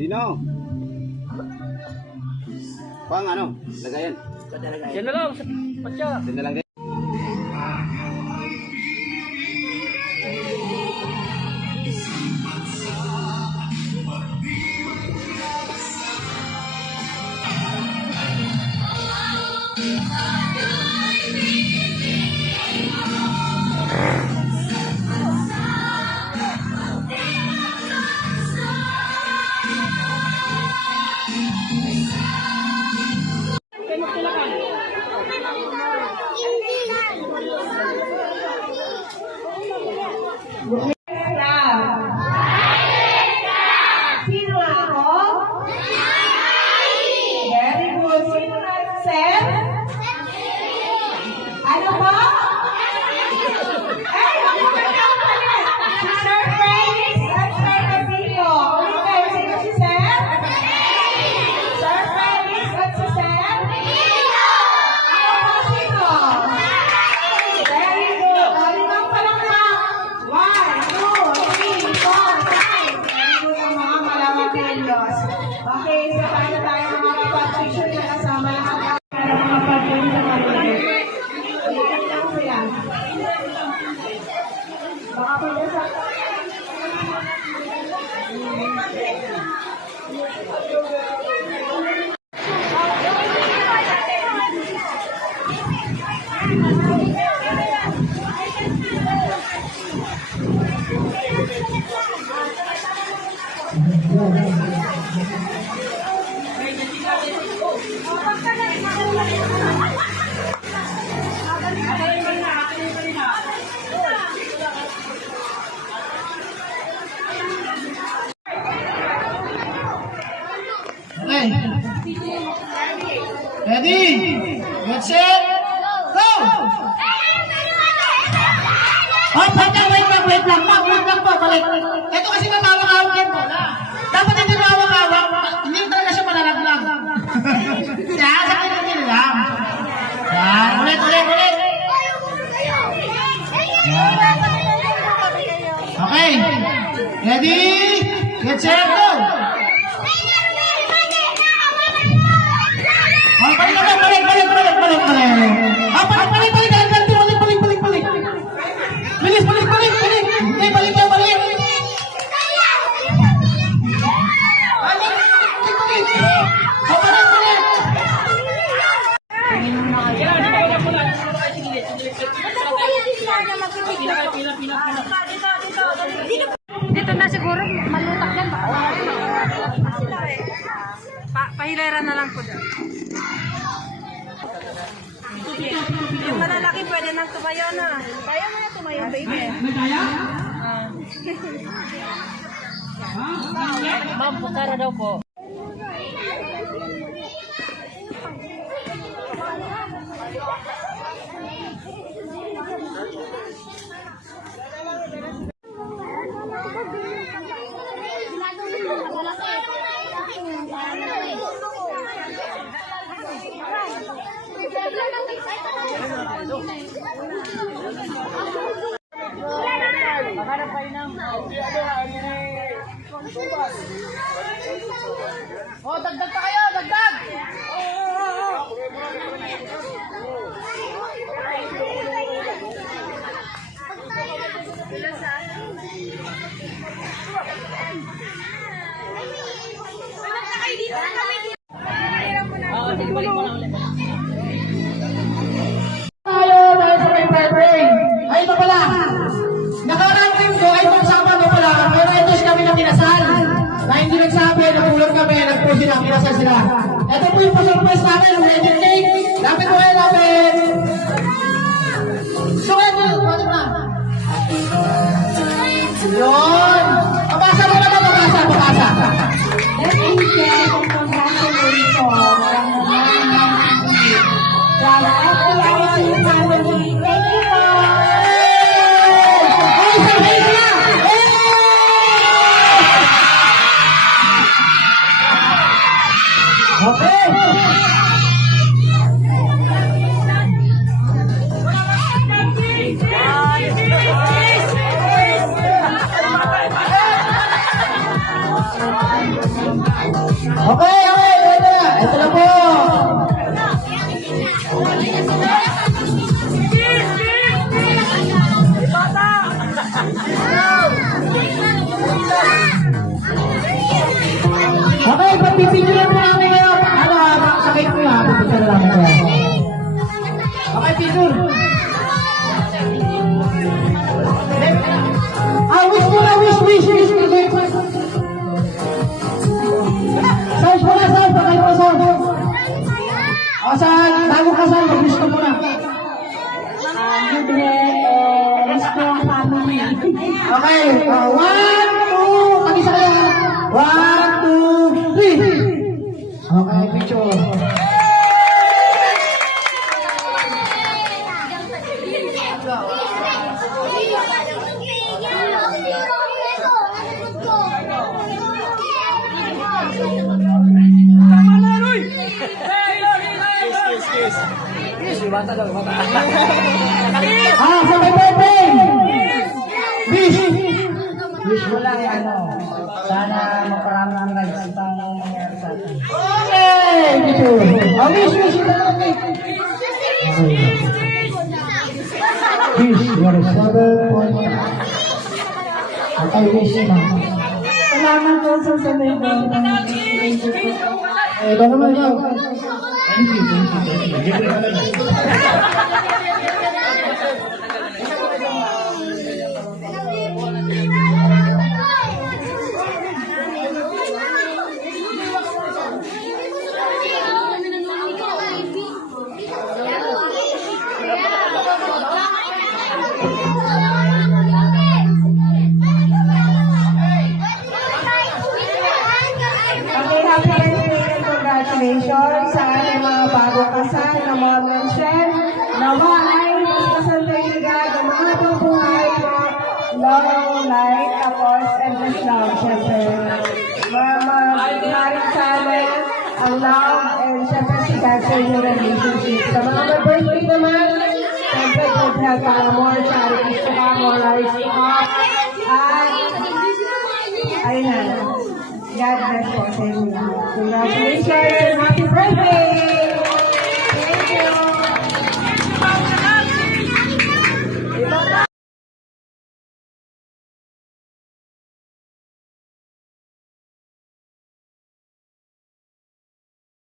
Dino. Pang ano? Lagayan. Yan na lang, patya. Yan na lang din. Sino ako? Very good. Sino nag-sell? Ano ba? Ay, ako ba na pala? Si Sir Felix at Sir Rodrigo. Ulit kayo, sino si Sir? Sir Felix at si Sir? Ako ba sino? Very good. O, limang palakpak. 1, 2, 3, 4, 5. Very good ang mga malawakelyos. Okay, so paano tayo mga kapag-picture na kasama lahat ng mga pag-picture sa pag-picture? Ulitin lang sila. Baka pag-usap. Okay. Ready? Get set? Go! Oh, wait lang po, balik. Ito kasi natawag-awag yung bola. Dapat hindi nawawag-awag. Hindi talaga siya malalaglag. Yan, sa kinagin lang. Yan, ulit. Yan. Okay. Ready? Get set? Go! Oh, balik. Ah, balik. Bilis, balik. Hindi, balik. Dito na siguro, malutak yan. Pahilaran na lang po dyan. Yung malalaki pwede nang tumayo na. Kaya mo na tumayo, baby. Nagaya? Ma'am, putara daw po. Oh, dagdag pa kayo, dagdag! Ay, ito pala. Nakarang linggo ay pagsama ko pala. Pero ito kami na kinasal. Na hindi nagsabi, natulog kami, nagpo sila, kinasal sila. Ito po yung pasurprise namin, yung wedding cake. Lapit mo kayo namin. So, ito, ano na? Yun. Pabasa mo na, pabasa. Let me share and congratulations. Okay. Okay, ito na po. Okay, pagpipicturean po namin kayo. Ano, sakit mo nga, pagpipicturean namin kayo. Okay, picture. Wish mo na, wish. Sound po na, sound. Pakay po, sound. O, saan? Bago ka, sound. Mag-wish ka muna. Good day, strong family. Okay, 1, 2, mag-isa kayo. 1, 2, 3. Okay, picture. Bata daw, bata. Sa may birthday! Wish! Wish mo lang ano, sana maparami ang nagsipang nangyari sa atin. Okay! Picture. Wish! Ito na kami. Wish, what is 7 Okay, wish na. Salamat po sa sabihin ko. Ito naman yun. Okay, happy birthday and congratulations sa ating mga bago kasal na mga mention. Nawa ay kasal tayo ni God, ang mga pambuhay po, long life, tapos endless love, syempre. Maraming sa amin ang love and syempre si God sa inyong relationship. Sa mga may birthday naman, syempre good health para more charities to come, more lives to come. At ayun na. God bless po sa inyo. Congratulations and happy birthday!